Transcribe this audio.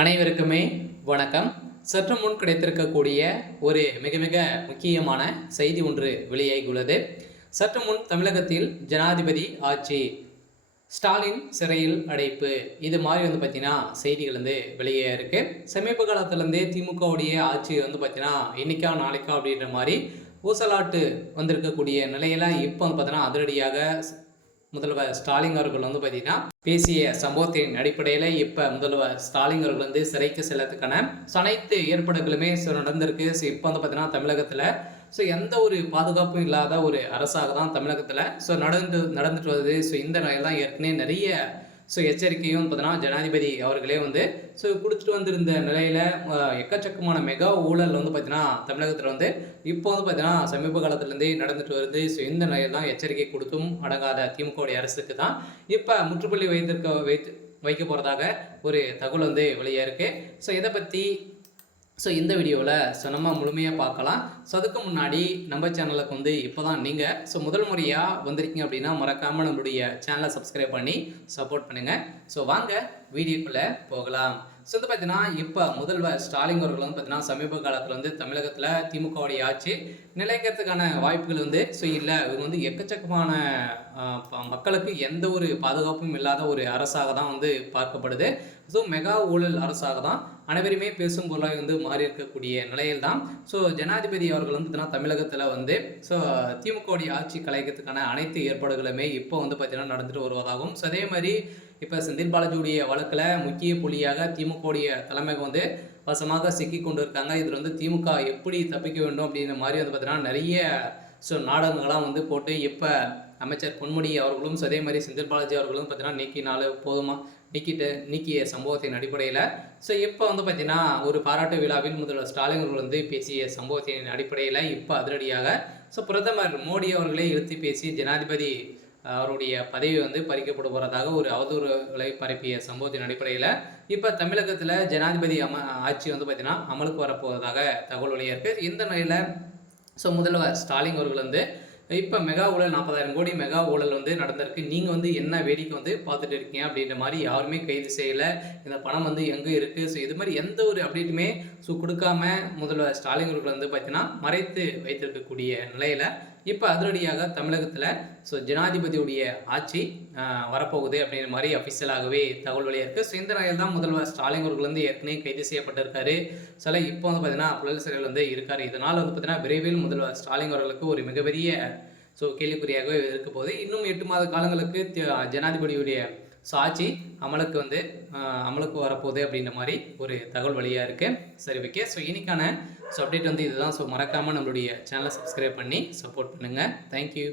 அனைவருக்குமே வணக்கம். சற்று முன் கிடைத்திருக்கக்கூடிய ஒரு மிக மிக முக்கியமான செய்தி ஒன்று வெளியாகியுள்ளது. சற்று முன் தமிழகத்தில் ஜனாதிபதி ஆட்சி, ஸ்டாலின் சிறையில் அடைப்பு, இது மாதிரி பார்த்தீங்கன்னா செய்திகள் வெளியே இருக்கு. சமீப காலத்திலேருந்தே திமுகவுடைய ஆட்சி பார்த்தீங்கன்னா இன்னைக்கா நாளைக்கா அப்படின்ற மாதிரி ஊசலாட்டு வந்திருக்கக்கூடிய நிலையில இப்போ பார்த்தீங்கன்னா அதிரடியாக முதல்வர் ஸ்டாலின் அவர்கள் பார்த்தீங்கன்னா பேசிய சம்பவத்தின் அடிப்படையில் இப்போ முதல்வர் ஸ்டாலின் அவர்கள் சிறைக்கு செல்லத்துக்கான அனைத்து ஏற்பாடுகளுமே நடந்திருக்கு. ஸோ இப்போ பார்த்தீங்கன்னா தமிழகத்தில் எந்த ஒரு பாதுகாப்பும் இல்லாத ஒரு அரசாக தான் தமிழகத்தில் நடந்துட்டு வருது. இந்த நிலையில் தான் ஏற்கனவே நிறைய எச்சரிக்கையும் பார்த்தீங்கன்னா ஜனாதிபதி அவர்களே கொடுத்துட்டு வந்திருந்த நிலையில் எக்கச்சக்கமான மெகா ஊழல் பார்த்தீங்கன்னா தமிழகத்தில் இப்போ பார்த்தீங்கன்னா சமீப காலத்திலேருந்தே நடந்துட்டு வருது. இந்த நிலையில் தான் எச்சரிக்கை கொடுத்தும் அடங்காத திமுகவுடைய அரசுக்கு தான் இப்போ முற்றுப்புள்ளி வைக்க போகிறதாக ஒரு தகவல் வெளியே இருக்குது. இதை பற்றி இந்த வீடியோவில் நம்ம முழுமையாக பார்க்கலாம். அதுக்கு முன்னாடி நம்ம சேனலுக்கு இப்போ தான் நீங்கள் முதல் முறையாக வந்திருக்கீங்க அப்படின்னா மறக்காமல் நம்மளுடைய சேனலை சப்ஸ்கிரைப் பண்ணி சப்போர்ட் பண்ணுங்கள். வாங்க வீடியோக்குள்ளே போகலாம். பார்த்தீங்கன்னா இப்போ முதல்வர் ஸ்டாலின் அவர்கள் பார்த்தீங்கன்னா சமீப காலத்தில் தமிழகத்தில் திமுகவுடைய ஆட்சி நிலைக்கிறதுக்கான வாய்ப்புகள் இல்லை. இவர் எக்கச்சக்கமான மக்களுக்கு எந்த ஒரு பாதுகாப்பும் இல்லாத ஒரு அரசாக தான் பார்க்கப்படுது. மெகா ஊழல் அரசாக தான் அனைவருமே பேசும் பொருளாக மாறி இருக்கக்கூடிய நிலையில் தான் ஜனாதிபதி அவர்கள் பார்த்தீங்கன்னா தமிழகத்தில் திமுகவுடைய ஆட்சி கலைக்கிறதுக்கான அனைத்து ஏற்பாடுகளுமே இப்போ பார்த்தீங்கன்னா நடந்துட்டு வருவதாகவும் அதே மாதிரி இப்போ செந்தில் பாலாஜியுடைய வழக்கில் முக்கிய புள்ளியாக திமுகவுடைய தலைமைக்கு வசமாக சிக்கி கொண்டு இருக்காங்க. இதில் திமுக எப்படி தப்பிக்க வேண்டும் அப்படின்ற மாதிரி பார்த்தீங்கன்னா நிறைய நாடகங்கள்லாம் போட்டு இப்போ அமைச்சர் பொன்முடி அவர்களும் அதே மாதிரி செந்தில் பாலாஜி அவர்களும் பார்த்தீங்கன்னா நீக்கிய சம்பவத்தின் அடிப்படையில் இப்போ பார்த்தீங்கன்னா ஒரு பாராட்டு விழாவில் முதல்வர் ஸ்டாலின் அவர்கள் பேசிய சம்பவத்தின் அடிப்படையில் இப்போ அதிரடியாக பிரதமர் மோடி அவர்களே இழுத்து பேசி ஜனாதிபதி அவருடைய பதவி பறிக்கப்பட போகிறதாக ஒரு அவதூறுகளை பரப்பிய சம்பவத்தின் அடிப்படையில் இப்போ தமிழகத்தில் ஜனாதிபதி ஆட்சி பார்த்தீங்கன்னா அமலுக்கு வரப்போவதாக தகவல் வெளியாக இருக்குது. இந்த நிலையில் முதல்வர் ஸ்டாலின் அவர்கள் இப்போ மெகா ஊழல் 40,000 கோடி மெகா ஊழல் நடந்திருக்கு. நீங்கள் என்ன வேடிக்கை பார்த்துட்டு இருக்கீங்க அப்படின்ற மாதிரி யாருமே கைது செய்யலை. இந்த பணம் எங்கே இருக்குது? இது மாதிரி எந்த ஒரு அப்டேட்டுமே கொடுக்காம முதல்வர் ஸ்டாலின் அவர்கள் பார்த்தீங்கன்னா மறைத்து வைத்திருக்கக்கூடிய நிலையில் இப்போ அதிரடியாக தமிழகத்தில் ஜனாதிபதியுடைய ஆட்சி வரப்போகுது அப்படின்ற மாதிரி அஃபிஷியலாகவே தகவல் வெளியாக இருக்குது. இந்த நிலையில் தான் முதல்வர் ஸ்டாலின் அவர்கள் ஏற்கனவே கைது செய்யப்பட்டிருக்காரு. இப்போ பார்த்தீங்கன்னா புழல் சிறையில் இருக்கார். இதனால் பார்த்தீங்கன்னா விரைவில் முதல்வர் ஸ்டாலின் அவர்களுக்கு ஒரு மிகப்பெரிய கேள்விக்குறியாகவே இருக்க போகுது. இன்னும் 8 மாத காலங்களுக்கு ஜனாதிபதியுடைய ஆட்சி அமலுக்கு வரப்போகுது அப்படின்ற மாதிரி ஒரு தகவல் வழியாக இருக்குது. சரி, ஓகே. இன்னைக்கான அப்டேட் இதுதான். மறக்காமல் நம்மளுடைய சேனலை சப்ஸ்கிரைப் பண்ணி சப்போர்ட் பண்ணுங்கள். தேங்க்யூ.